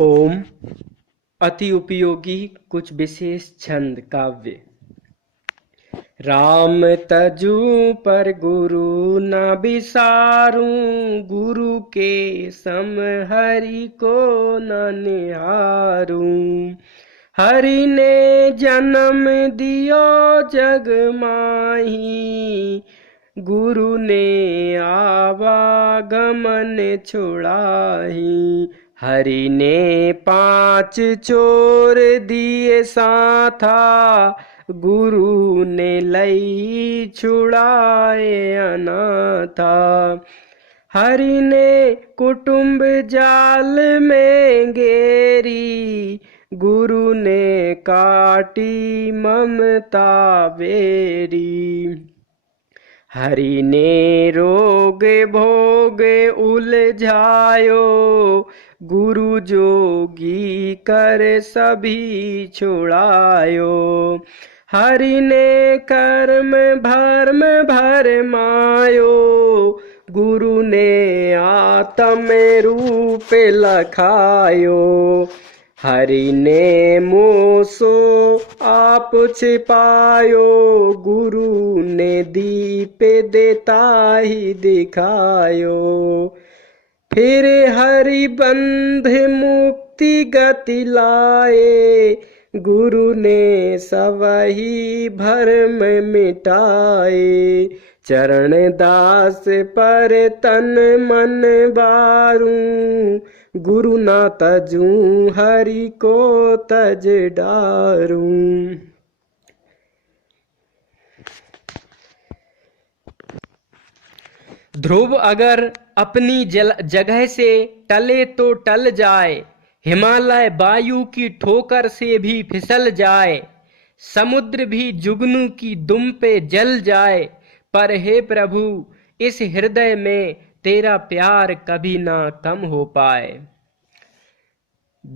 ओम। अति उपयोगी कुछ विशेष छंद काव्य। राम तजू पर गुरु न बिसारूं, गुरु के सम हरि को न निहारूं। हरि ने जन्म दियो जग माही, गुरु ने आवागमन छुड़ाही। हरि ने 5 चोर दिए साथा, गुरु ने लई छुड़ाए अनाथा। हरि ने कुटुंब जाल में घेरी, गुरु ने काटी ममता बेरी। हरि ने रोग भोग उलझायो, गुरु जोगी कर सभी छुड़ायो। हरि ने कर्म भर्म भरमायो, गुरु ने आत्म रूप लखायो। हरि ने मोसो आप छिपायो, गुरु ने दीप देता ही दिखायो। फिर हरि बंध मुक्ति गति लाए, गुरु ने सबही भरम मिटाए। चरण दास पर तन मन बारूं, गुरु ना तजूं हरि को तज डारूं। ध्रुव अगर अपनी जगह से टले तो टल जाए, हिमालय वायु की ठोकर से भी फिसल जाए। समुद्र भी जुगनू की दुम पे जल जाए, पर हे प्रभु इस हृदय में तेरा प्यार कभी ना कम हो पाए।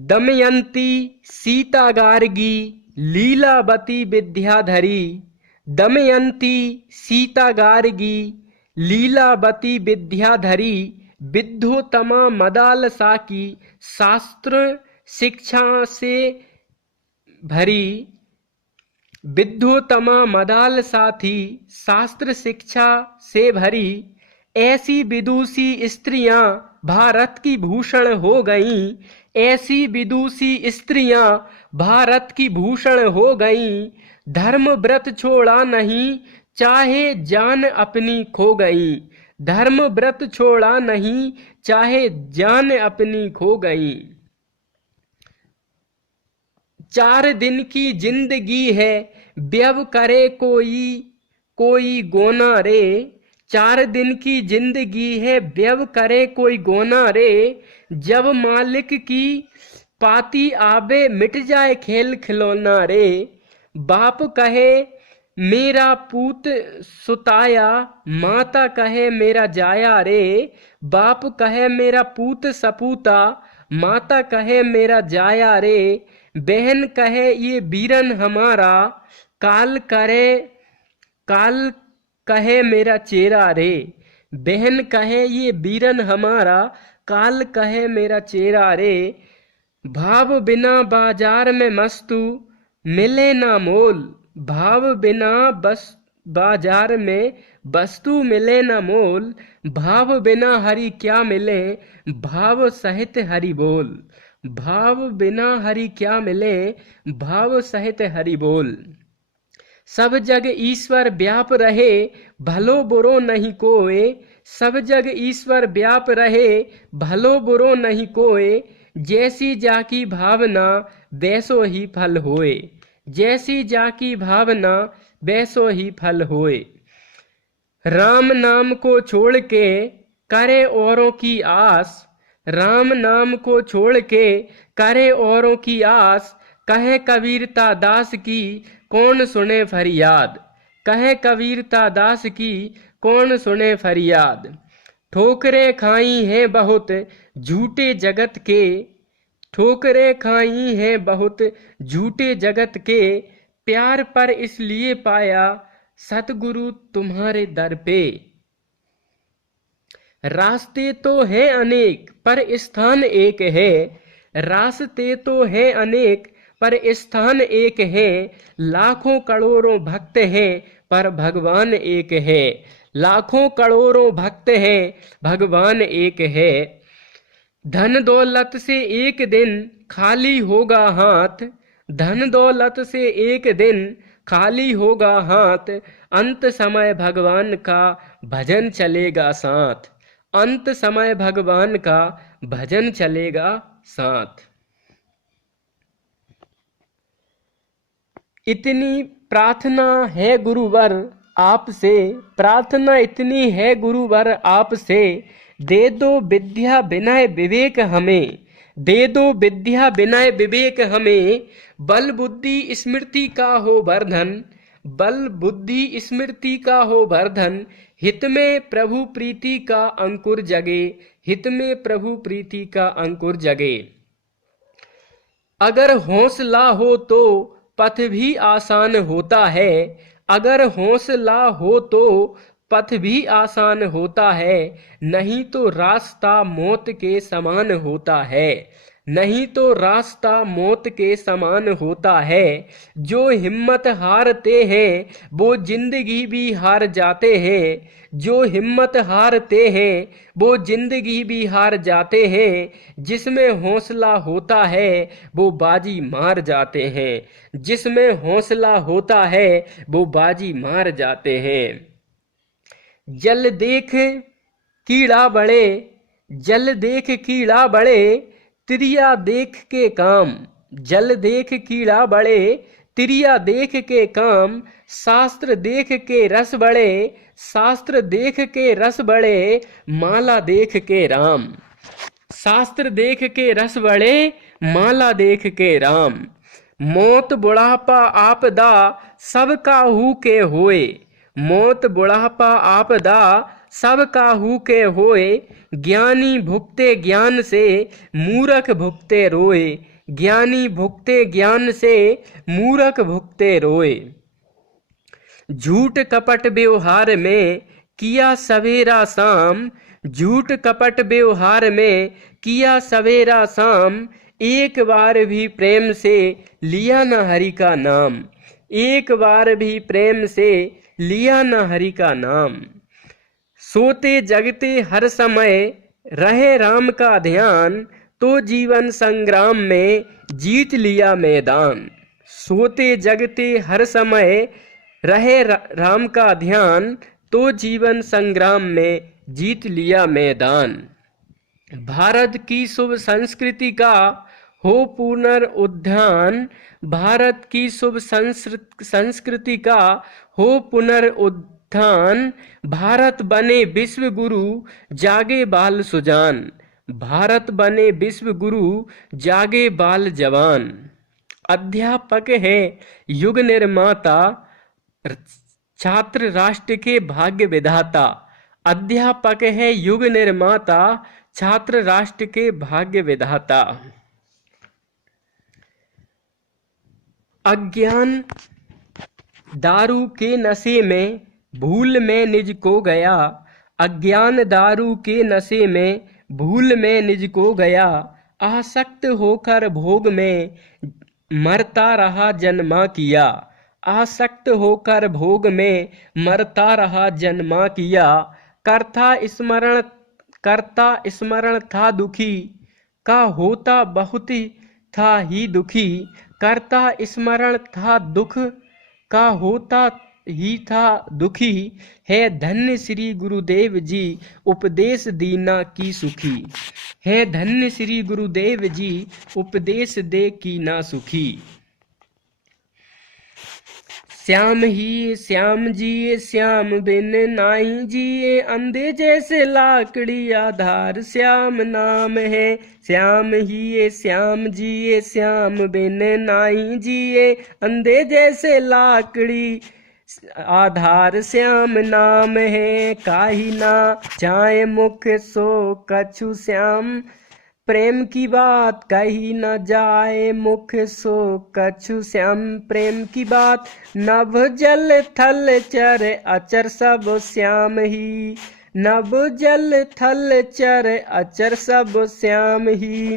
दमयंती सीता गार्गी लीलावती विद्याधरी, दमयंती सीता गार्गी लीलावती विद्याधरी। विद्योत्तमा मदालसा की शास्त्र शिक्षा से भरी, विद्योत्तमा मदालसा थी शास्त्र शिक्षा से भरी। ऐसी विदुषी स्त्रियां भारत की भूषण हो गईं, ऐसी विदुषी स्त्रियां भारत की भूषण हो गईं। धर्म व्रत छोड़ा नहीं, चाहे जान अपनी खो गई। धर्म व्रत छोड़ा नहीं, चाहे जान अपनी खो गई। 4 दिन की जिंदगी है, व्यव करे कोई गोना रे। 4 दिन की जिंदगी है, व्यव करे कोई गोना रे। जब मालिक की पाती आवे, मिट जाए खेल खिलौना रे। बाप कहे मेरा पूत सुताया, माता कहे मेरा जाया रे। बाप कहे मेरा पूत सपूता, माता कहे मेरा जाया रे। बहन कहे ये बीरन हमारा, काल कहे मेरा चेरा रे। बहन कहे ये बीरन हमारा, काल कहे मेरा चेरा रे। भाव बिना बाजार में मस्तू, मिले ना मोल। भाव बिना बाजार में वस्तु मिले न मोल। भाव बिना हरि क्या मिले, भाव सहित हरि बोल। भाव बिना हरि क्या मिले, भाव सहित हरि बोल। सब जग ईश्वर व्याप रहे, भलो बुरो नहीं कोय। सब जग ईश्वर व्याप रहे, भलो बुरो नहीं कोय। जैसी जाकी भावना वैसो ही फल होए। जैसी जाकी भावना वैसो ही फल होए। राम नाम को छोड़ के करे औरों की आस। राम नाम को छोड़ के करे औरों की आस। कहे कबीरता दास की कौन सुने फरियाद। कहे कबीरता दास की कौन सुने फरियाद। ठोकरें खाई हैं बहुत झूठे जगत के, ठोकरें खाई हैं बहुत झूठे जगत के। प्यार पर इसलिए पाया सतगुरु तुम्हारे दर पे। रास्ते तो हैं अनेक पर स्थान एक है, रास्ते तो हैं अनेक पर स्थान एक है, लाखों करोड़ों भक्त हैं पर भगवान एक है। लाखों करोड़ों भक्त हैं, भगवान एक है। धन दौलत से एक दिन खाली होगा हाथ, धन दौलत से एक दिन खाली होगा हाथ, अंत समय भगवान का भजन चलेगा साथ, अंत समय भगवान का भजन चलेगा साथ। इतनी प्रार्थना है गुरुवर आपसे, प्रार्थना इतनी है गुरुवर आपसे, दे दो विद्या विनय विवेक हमें, दे दो विद्या विनय विवेक हमें। बल बुद्धि स्मृति का हो वर्धन, बल बुद्धि स्मृति का हो वर्धन, हित में प्रभु प्रीति का अंकुर जगे, हित में प्रभु प्रीति का अंकुर जगे। अगर हौसला हो तो पथ भी आसान होता है, अगर हौसला हो तो पथ भी आसान होता है, नहीं तो रास्ता मौत के समान होता है, नहीं तो रास्ता मौत के समान होता है। जो हिम्मत हारते हैं वो जिंदगी भी हार जाते हैं, जो हिम्मत हारते हैं वो जिंदगी भी हार जाते हैं। जिसमें हौसला होता है वो बाजी मार जाते हैं, जिसमें हौसला होता है वो बाजी मार जाते हैं। जल देख कीड़ा बड़े, जल देख कीड़ा बड़े, तिरिया देख के काम, जल देख कीड़ा बड़े, तिरिया देख के काम। शास्त्र देख के रस बड़े, शास्त्र देख के रस बड़े, माला देख के राम, शास्त्र देख के रस बड़े, माला देख के राम। मौत बुढ़ापा आपदा सब काहू के होए, मौत बुढ़ापा आपदा सब काहू के होए। ज्ञानी भुगते ज्ञान से, मूर्ख भुगते रोए, ज्ञानी भुगते ज्ञान से, मूर्ख भुगते रोए। झूठ कपट व्यवहार में किया सवेरा शाम, झूठ कपट व्यवहार में किया सवेरा शाम। एक बार भी प्रेम से लिया न हरि का नाम, एक बार भी प्रेम से लिया न हरि का नाम। सोते जगते हर समय रहे राम का ध्यान, तो जीवन संग्राम में जीत लिया मैदान। सोते जगते हर समय रहे राम का ध्यान, तो जीवन संग्राम में जीत लिया मैदान। भारत की शुभ संस्कृति का हो पुनरुत्थान, भारत की शुभ संस्कृति का हो पुनरुत्थान। भारत बने विश्व गुरु जागे बाल सुजान, भारत बने विश्व गुरु जागे बाल जवान। अध्यापक है युग निर्माता, छात्र राष्ट्र के भाग्य विधाता। अध्यापक है युग निर्माता, छात्र राष्ट्र के भाग्य विधाता। अज्ञान दारू के नशे में भूल में निज को गया, अज्ञान दारू के नशे में भूल में निज को गया। आसक्त होकर भोग में मरता रहा जन्मा किया, आसक्त होकर भोग में मरता रहा जन्मा किया। करता स्मरण था दुखी, का होता बहुत था ही दुखी। करता स्मरण था दुख, का होता ही था दुखी। है धन्य श्री गुरुदेव जी उपदेश दीना की सुखी, है धन्य श्री गुरुदेव जी उपदेश दे की ना सुखी। श्याम ही श्याम जिए श्याम बिन नाई जिए, अंधे जैसे लाकड़ी आधार श्याम नाम है। श्याम ही श्याम जिए श्याम बिन नाई जिए, अंधे जैसे लाकड़ी आधार श्याम नाम है। काहि ना जाए मुख सो कछु श्याम, प्रेम की बात कही न जाए मुख सो कछु श्याम। प्रेम की बात नभ जल थल चर अचर सब श्याम ही, नभ जल थल चर अचर सब श्याम ही।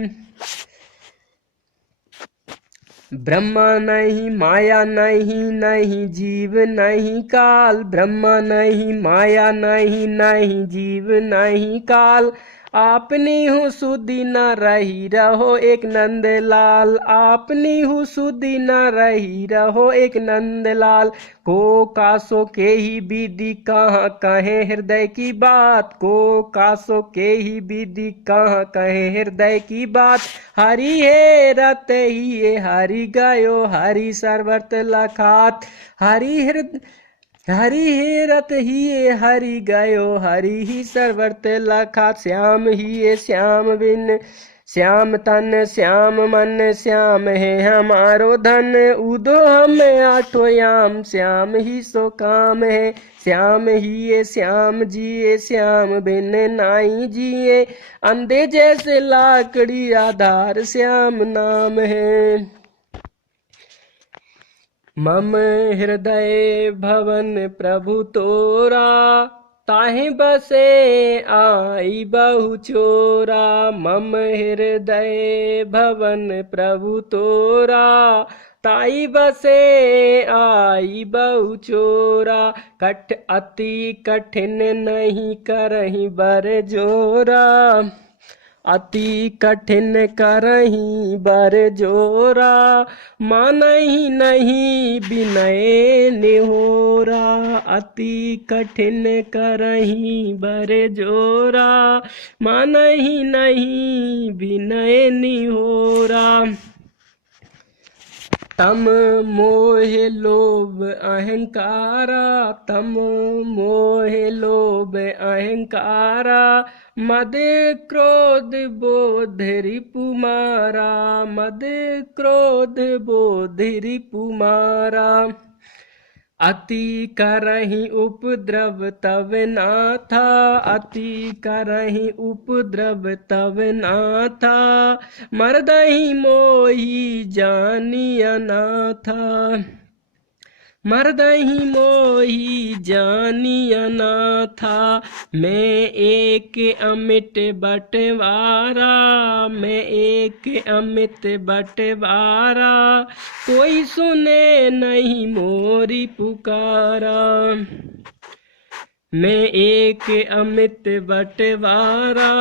ब्रह्मा नहीं माया नहीं, नहीं जीव नहीं काल, ब्रह्मा नहीं माया नहीं, नहीं जीव नहीं काल, आपनी हूँ सुधि न रही रहो एक नंदलाल, आपनी हूँ सुधि न रही रहो एक नंदलाल। को कासो के ही विधि कहाँ कहे हृदय की बात, को कासो के ही विधि कहाँ कहे हृदय की बात। हरि हे रत ही हरि गयो हरि सर्वत लखात, हरि हे रत ही हरि गयो हरि ही सर्वत लखात। श्याम ही श्याम बिन श्याम तन श्याम मन, श्याम है हमारो धन, उदो हम आठो याम, श्याम ही सो काम है। श्याम ही श्याम जिए श्याम बिन नाई जिए, अंधे जैसे लाकड़ी आधार श्याम नाम है। मम हृदय भवन प्रभु तोरा, ताहि बसे आई बहु चोरा। मम हृदय भवन प्रभु तोरा, ताई बसे आई बहु चोरा। कठ अति कठिन नहीं करही बर जोरा, अति कठिन करही बर जोरा। मानही नहीं विनय निहोरा, अति कठिन करही बर जोरा। मानही नहीं विनय निहोरा। तम मोह लोभ अहंकारा, तम मोह लोभ अहंकारा। मद क्रोध बोध रिपु मारा, मद क्रोध बोध रिपु मारा। अति करहि उपद्रव तव नाथा, अति करहि उपद्रव तव नाथा। मरदहि मोहि जानी अनाथा, मरदहि मोहि जानी अनाथा। मैं एक अमिट बटवारा, मैं एक अमिट बटवारा। कोई सुने नहीं मोरी पुकारा, मैं एक अमित बटवारा।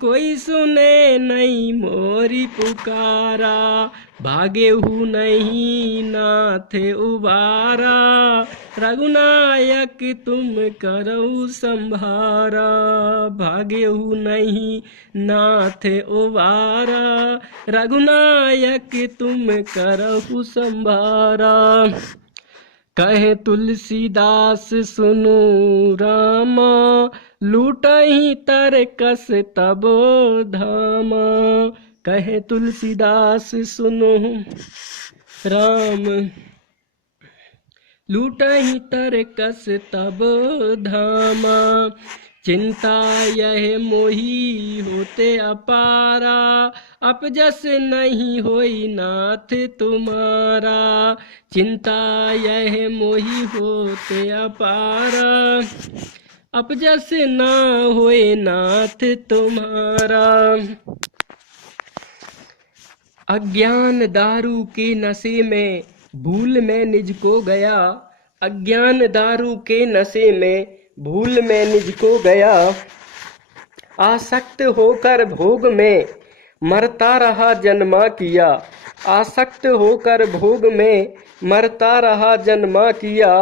कोई सुने नहीं मोरी पुकारा। भागे हूँ नहीं नाथ उबारा, रघुनायक तुम करऊ संभारा। भागे हूँ नहीं नाथ उबारा, रघुनायक तुम करऊ संभारा। कहे तुलसीदास सुनु रामा, लूटहि तरकस तबो धामा। कहे तुलसीदास सुनु राम, लूटहि तरकस तब धामा। चिंता यह मोही होते अपारा, अपजस नहीं होई नाथ तुम्हारा। चिंता यह मोही होते अपारा, अपजस ना होए नाथ तुम्हारा। अज्ञान दारू के नशे में भूल में निज को गया, अज्ञान दारू के नशे में भूल में निज को गया। आसक्त होकर भोग में मरता रहा जन्मा किया, आसक्त होकर भोग में मरता रहा जन्मा किया।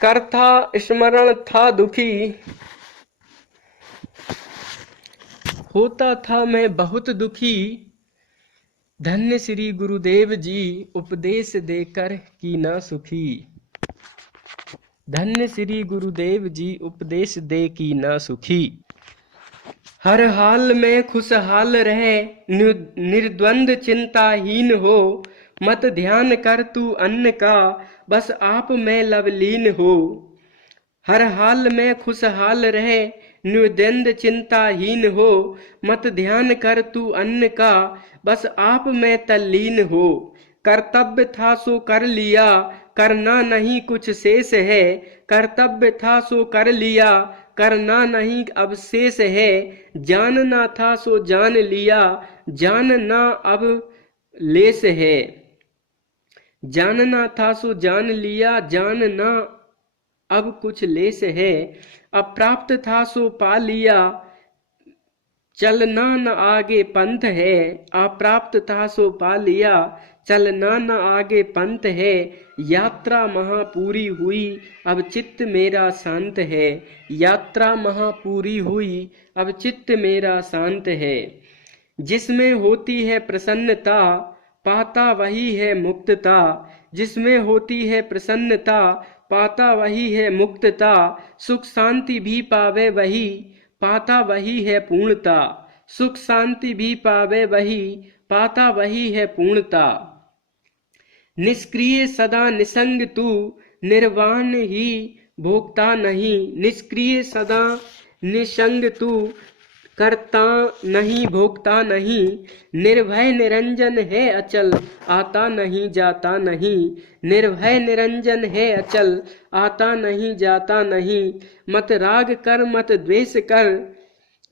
करता स्मरण था दुखी, होता था मैं बहुत दुखी। धन्य श्री गुरुदेव जी उपदेश देकर की ना सुखी, धन्य श्री गुरुदेव जी उपदेश दे की ना सुखी। हर हाल में खुशहाल रहे निर्द्वंद चिंताहीन हो, मत ध्यान कर तू अन्न का बस आप में लवलीन हो। हर हाल में खुशहाल रहे निर्द्वंद चिंताहीन हो, मत ध्यान कर तू अन्न का बस आप में तल्लीन हो। कर्तव्य था सो कर लिया, करना नहीं कुछ शेष है। कर्तव्य था सो कर लिया, करना नहीं अब शेष है। जानना था सो जान लिया, जानना अब लेस है। जानना था सो जान लिया, जानना अब कुछ लेस है। अप्राप्त था सो पा लिया, चलना न आगे पंथ है। अप्राप्त था सो पा लिया, चलना न आगे पंथ है। यात्रा महापूरी हुई, अब चित्त मेरा शांत है। यात्रा महापूरी हुई, अब चित्त मेरा शांत है। जिसमें होती है प्रसन्नता, पाता वही है मुक्तता। जिसमें होती है प्रसन्नता, पाता वही है मुक्तता। सुख शांति भी पावे वही, पाता वही है पूर्णता। सुख शांति भी पावे वही, पाता वही है पूर्णता। निष्क्रिय सदा निसंग तू, निर्वाण ही भोगता नहीं। निष्क्रिय सदा निसंग तू, करता नहीं भोगता नहीं। निर्भय निरंजन है अचल, आता नहीं जाता नहीं। निर्भय निरंजन है अचल, आता नहीं जाता नहीं। मत राग कर मत द्वेष कर,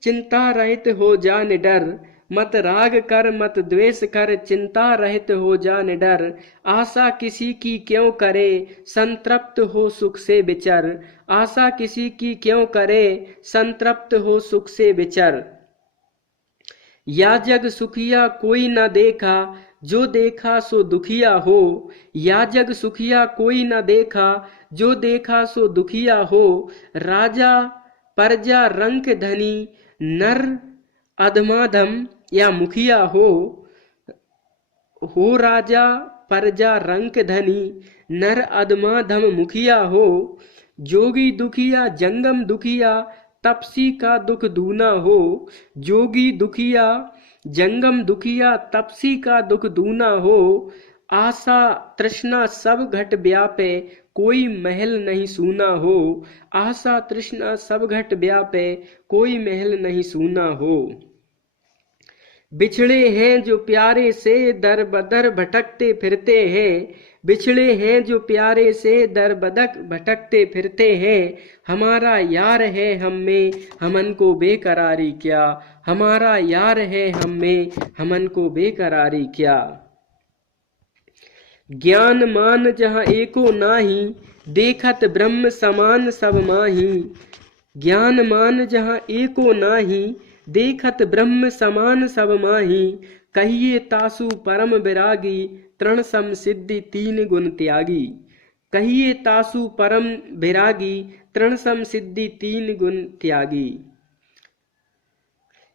चिंता रहित हो जा निडर। मत राग कर मत द्वेष कर, चिंता रहित हो जा निडर। आशा किसी की क्यों करे, संतृप्त हो सुख से विचर। आशा किसी की क्यों करे, संतृप्त हो सुख से विचर। या जग सुखिया कोई न देखा, जो देखा सो दुखिया हो। या जग सुखिया कोई न देखा, जो देखा सो दुखिया हो। राजा प्रजा रंक धनी, नर अधमाधम या मुखिया हो। राजा प्रजा रंक धनी, नर अधमाधम मुखिया हो। जोगी दुखिया जंगम दुखिया, तपसी का दुख दूना हो। जोगी दुखिया जंगम दुखिया, तपसी का दुख दूना हो। आशा तृष्णा सब घट व्यापे, कोई महल नहीं सूना हो। आशा तृष्णा सब घट व्यापे, कोई महल नहीं सूना हो। बिछड़े हैं जो प्यारे से, दर बदर भटकते फिरते हैं। बिछड़े हैं जो प्यारे से, दर बदक भटकते फिरते हैं। हमारा यार है हम में, हमन को बेकरारी क्या। हमारा यार है हम में, हमन को बेकरारी क्या। ज्ञान मान जहाँ एको नाही, देखत ब्रह्म समान सब माही। ज्ञान मान जहाँ एको नाही, देखत ब्रह्म समान सब माही। कहिए तासु परम विरागी, तृण सम सिद्धि तीन गुण त्यागी। कहिए तासु परम विरागी, तृण सम सिद्धि तीन गुण त्यागी।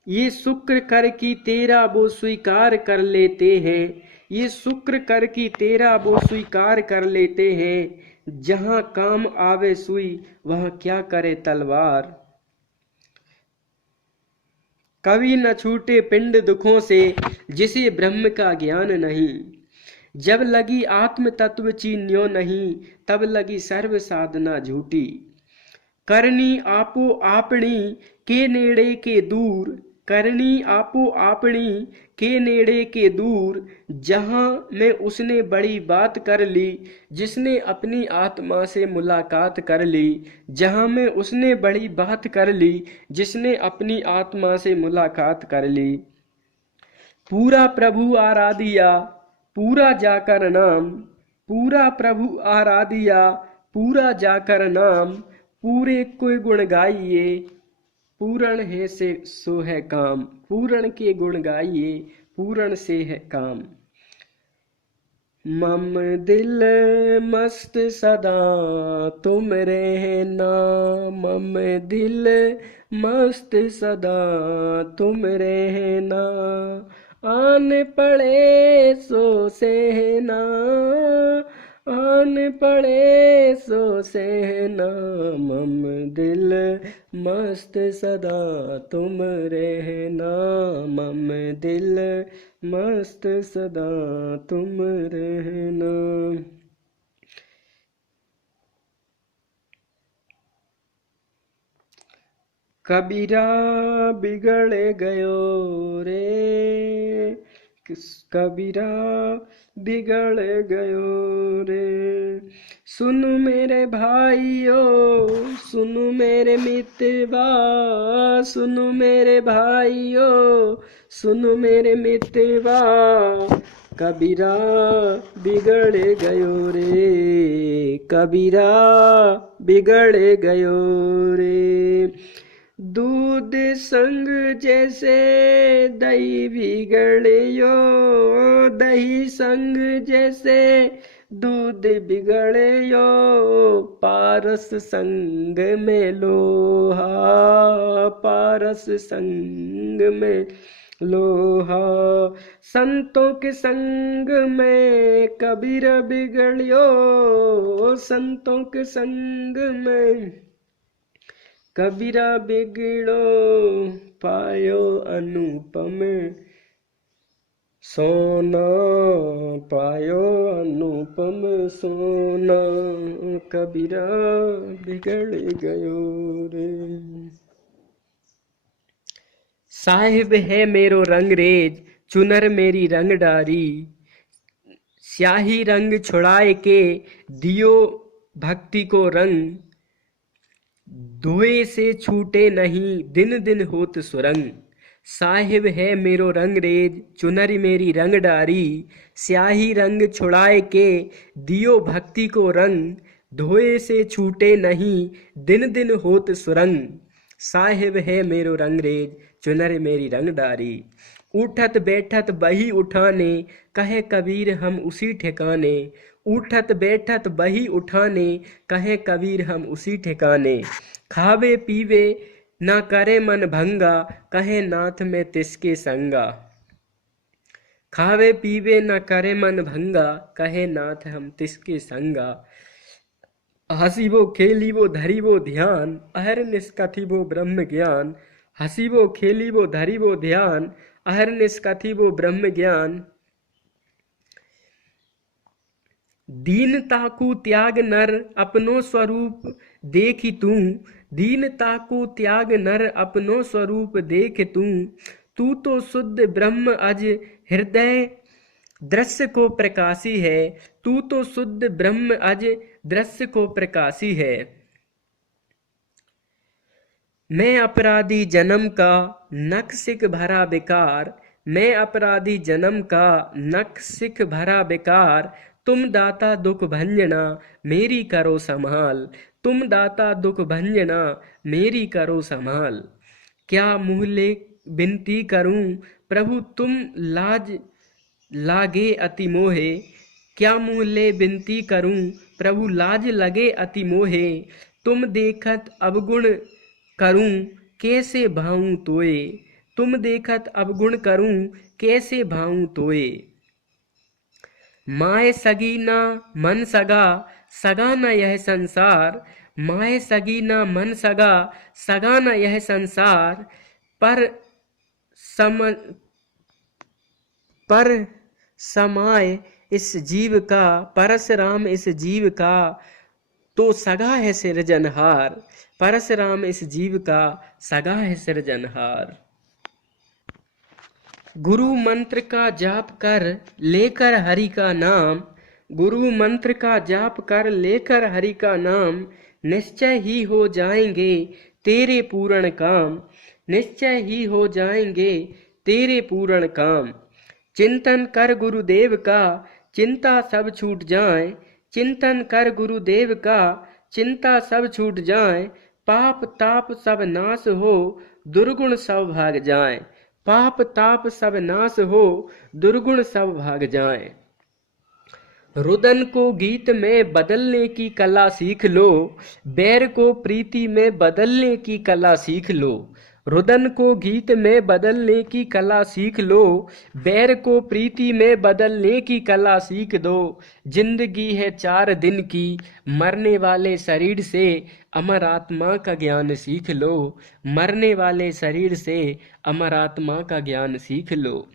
ये शुक्र कर की तेरा वो स्वीकार कर लेते हैं। ये शुक्र कर की तेरा वो स्वीकार कर लेते हैं। जहाँ काम आवे सुई, वहाँ क्या करे तलवार। कभी न छूटे पिंड दुखों से, जिसे ब्रह्म का ज्ञान नहीं। जब लगी आत्म तत्व चीन्यो नहीं, तब लगी सर्व साधना झूठी। करनी आपो आपनी, के नेड़े के दूर। करनी आपो आपनी, के नेड़े के दूर। जहाँ में उसने बड़ी बात कर ली, जिसने अपनी आत्मा से मुलाकात कर ली। जहाँ में उसने बड़ी बात कर ली, जिसने अपनी आत्मा से मुलाकात कर ली। पूरा प्रभु आराधिया, पूरा जाकर नाम। पूरा प्रभु आराधिया, पूरा जाकर नाम। पूरे कोई गुण गाइए, पूर्ण है से सो है काम। पूर्ण के गुण गाइए, पूर्ण से है काम। मम दिल मस्त सदा तुम रहना। मम दिल मस्त सदा तुम रहना। आन पड़े सो सहना, आन पड़े सो सहना। मम दिल मस्त सदा तुम रहना। मम दिल मस्त सदा तुम रहना। कबीरा बिगड़ गयो रे, कबीरा बिगड़ गयो रे। सुनो मेरे भाइयों, सुनो मेरे मित्रवा। सुनो मेरे भाइयों, सुनो मेरे मित्रवा। कबीरा बिगड़ गयो रे, कबीरा बिगड़ गयो रे। दूध संग जैसे दही बिगड़ियो, दही संग जैसे दूध बिगड़ियो, पारस संग में लोहा, पारस संग में लोहा। संतों के संग में कबीर बिगड़ियो, संतों के संग में कबीरा बिगड़ो, पायो अनुपम सोना, पायो अनुपम सोना, कबीरा बिगड़ गयो रे। साहिब है मेरो रंगरेज, चुनर मेरी रंग डारी, स्याही रंग छुड़ाए के दियो भक्ति को रंग, धोए से छूटे नहीं दिन दिन होत सुरंग। साहिब है मेरो रंगरेज, चुनरी मेरी रंग डारी, स्याही रंग छुड़ाए के दियो भक्ति को रंग, धोए से छूटे नहीं दिन दिन होत सुरंग। साहिब है मेरो रंगरेज, चुनरी मेरी रंग डारी। उठत बैठत बही उठाने, कहे कबीर हम उसी ठिकाने, उठत बैठत बही उठाने, कहे कबीर हम उसी ठिकाने। खावे पीवे ना करे मन भंगा, कहे नाथ में तिसके संगा। खावे पीवे न करे मन भंगा, कहे नाथ हम तिसके संगा। हसीबो खेलीबो धरीबो ध्यान, अहरनिश कथिबो ब्रह्म ज्ञान। हसीबो खेलीबो धरीबो ध्यान, अहरनिश कथिबो ब्रह्म ज्ञान। दीनता को त्याग नर अपनो स्वरूप देखी तू, दीनता को त्याग नर अपनो स्वरूप देख तू। तू तो शुद्ध ब्रह्म अज हृदय दृश्य को प्रकाशी है, तू तो शुद्ध ब्रह्म अज दृश्य को प्रकाशी है। मैं अपराधी जन्म का नख सिख भरा बेकार, मैं अपराधी जन्म का नख सिख भरा बेकार। तुम दाता दुख भंजना मेरी करो संभाल, तुम दाता दुख भंजना मेरी करो संभाल। क्या मुँह ले विनती करूं प्रभु तुम लाज लागे अति मोहे, क्या मुँह ले विनती करूं प्रभु लाज लगे अति मोहे। तुम देखत अवगुण करूं कैसे भाऊं तोए, तुम देखत अवगुण करूं कैसे भाऊं तोए। माए सगी ना मन सगा, सगा न यह संसार, माए सगी ना मन सगा, सगा न यह संसार। पर समाए इस जीव का, परशुराम इस जीव का तो सगा है सिरजनहार, परशुराम इस जीव का सगा है सिरजनहार। गुरु मंत्र का जाप कर लेकर हरि का नाम, गुरु मंत्र का जाप कर लेकर हरि का नाम। निश्चय ही हो जाएंगे तेरे पूर्ण काम, निश्चय ही हो जाएंगे तेरे पूर्ण काम। चिंतन कर गुरुदेव का चिंता सब छूट जाए, चिंतन कर गुरुदेव का चिंता सब छूट जाए। पाप ताप सब नाश हो दुर्गुण सब भाग जाए, पाप ताप सब नाश हो दुर्गुण सब भाग जाए। रुदन को गीत में बदलने की कला सीख लो, बैर को प्रीति में बदलने की कला सीख लो। रुदन को गीत में बदलने की कला सीख लो, बैर को प्रीति में बदलने की कला सीख दो। जिंदगी है 4 दिन की, मरने वाले शरीर से अमर आत्मा का ज्ञान सीख लो, मरने वाले शरीर से अमर आत्मा का ज्ञान सीख लो।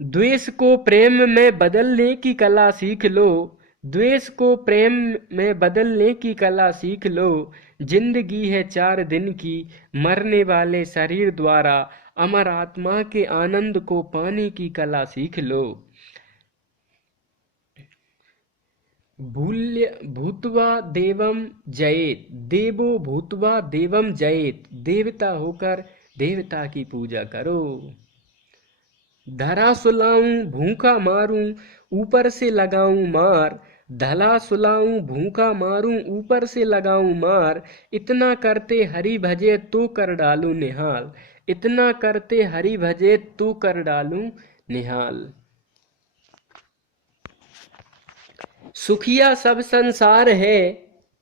द्वेष को प्रेम में बदलने की कला सीख लो, द्वेष को प्रेम में बदलने की कला सीख लो। जिंदगी है 4 दिन की, मरने वाले शरीर द्वारा अमर आत्मा के आनंद को पाने की कला सीख लो। भूत्वा देवम जयेत, देवो भूत्वा देवम जयेत, देवता होकर देवता की पूजा करो। धरा सुलाऊं भूखा मारूं ऊपर से लगाऊं मार, धला सुलाऊं भूखा मारूं ऊपर से लगाऊं मार, इतना करते हरि भजे तो कर डालूं निहाल, इतना करते हरि भजे तो कर डालूं निहाल। सुखिया सब संसार है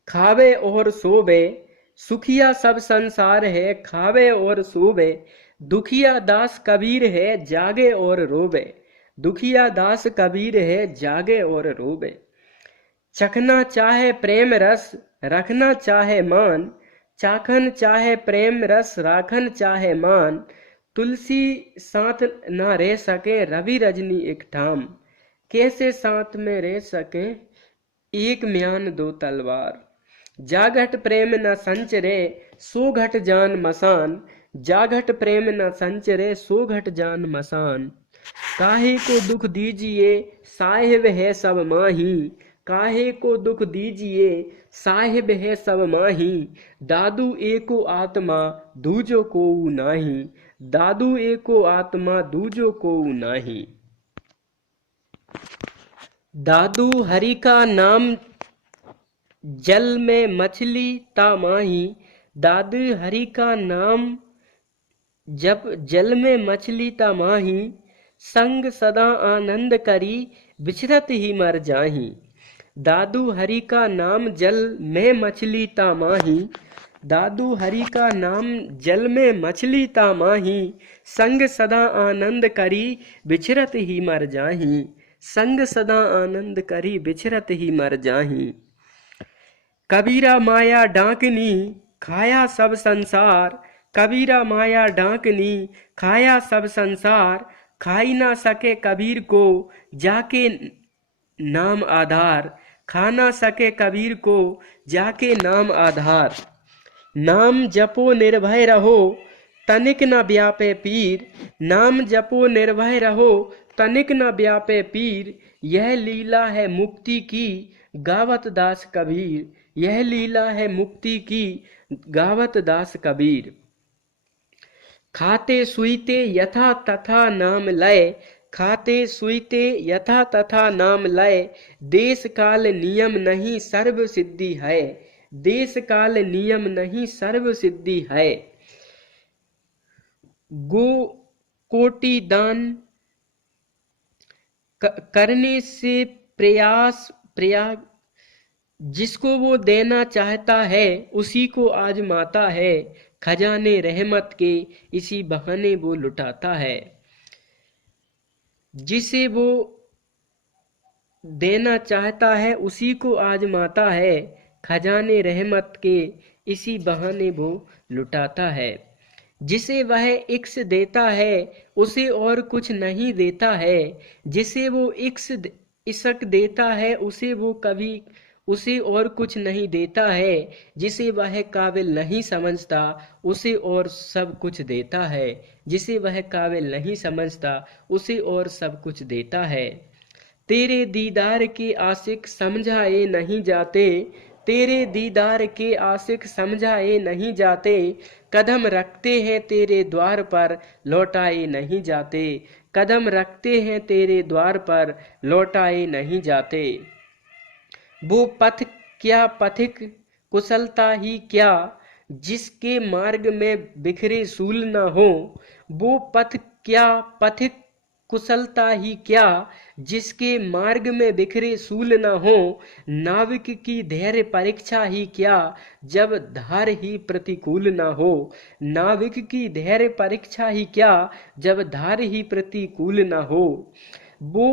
खावे और सोवे, सुखिया सब संसार है खावे और सोवे, दुखिया दास कबीर है जागे और रोवे, दुखिया दास कबीर है जागे और रोवे। चखना चाहे प्रेम रस रखना चाहे मान, चाखन चाहे प्रेम रस राखन चाहे मान, तुलसी साथ न रह सके रवि रजनी एक ठाम, कैसे साथ में रह सके एक म्यान दो तलवार। जाघट प्रेम न संचरे सो घट जान मसान, जाघट प्रेम न संचरे सो घट जान मसान। काहे को दुख दीजिए साहिब है सब माही, काहे को दुख दीजिए साहिब है सब माही, दादू एको आत्मा दूजो को नाही, दादू एको आत्मा दूजो को नाही। दादू हरि का नाम जल में मछली ता माही, दादू हरि का नाम जब जल में मछली ता माही, संग सदा आनंद करी बिछरत ही मर जाही। दादू हरि का नाम जल में मछली ता माही, दादू हरि का नाम जल में मछली ता माही, संग सदा आनंद करी बिछरत ही मर जाही, संग सदा आनंद करी बिछरत ही मर जाही। कबीरा माया डाकनी खाया सब संसार, कबीरा माया डाकनी खाया सब संसार, खाई ना सके कबीर को जाके नाम आधार, खा ना सके कबीर को जाके नाम आधार। नाम जपो निर्भय रहो तनिक न व्यापे पीर, नाम जपो निर्भय रहो तनिक न व्यापे पीर, यह लीला है मुक्ति की गावत दास कबीर, यह लीला है मुक्ति की गावत दास कबीर। खाते सुईते यथा तथा नाम लय, खाते सुईते यथा तथा नाम लय, देश काल नियम नहीं सर्व सिद्धि है, देश काल नियम नहीं सर्व सिद्धि है। गो कोटि दान करने से प्रयास जिसको वो देना चाहता है उसी को आजमाता है, खजाने रहमत के इसी बहाने वो लुटाता है। जिसे वो देना चाहता है उसी को आजमाता है, खजाने रहमत के इसी बहाने वो लुटाता है। जिसे वह इक्स देता है उसे और कुछ नहीं देता है, जिसे वो इशक देता है उसे और कुछ नहीं देता है, जिसे वह काबिल नहीं समझता उसे और सब कुछ देता है, जिसे वह काबिल नहीं समझता उसे और सब कुछ देता है। तेरे दीदार के आशिक समझाए नहीं जाते, तेरे दीदार के आशिक समझाए नहीं जाते, कदम रखते हैं तेरे द्वार पर लौटाए नहीं जाते, कदम रखते हैं तेरे द्वार पर लौटाए नहीं जाते। वो पथ क्या पथिक कुशलता ही क्या जिसके मार्ग में बिखरे सूल न हो, वो पथ क्या पथिक कुशलता ही क्या जिसके मार्ग में बिखरे सूल न हो, नाविक की धैर्य परीक्षा ही क्या जब धार ही प्रतिकूल न हो, नाविक की धैर्य परीक्षा ही क्या जब धार ही प्रतिकूल न हो। वो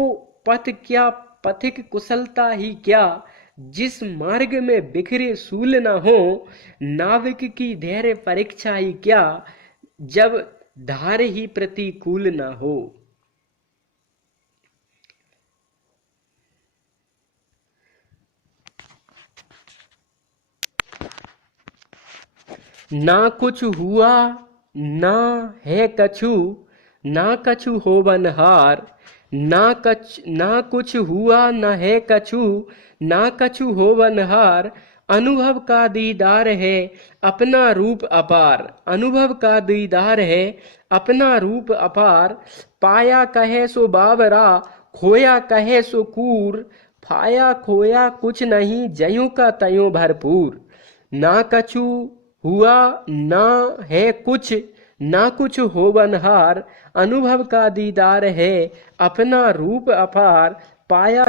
पथ क्या पथिक कुशलता ही क्या जिस मार्ग में बिखरे सूल न हो, नाविक की धैर्य परीक्षा ही क्या जब धार ही प्रतिकूल न हो। ना कुछ हुआ ना है कछु, ना कछु होवनहार, ना कुछ हुआ न है कछु, ना कछु होवनहार, अनुभव का दीदार है अपना रूप अपार। अनुभव का दीदार है अपना रूप अपार। पाया कहे सो बावरा, खोया कहे सो कूर। फाया खोया कुछ नहीं, जयों का तयों भरपूर। ना कछु हुआ ना है कुछ, ना कुछ होवनहार। अनुभव का दीदार है अपना रूप अपार। पाया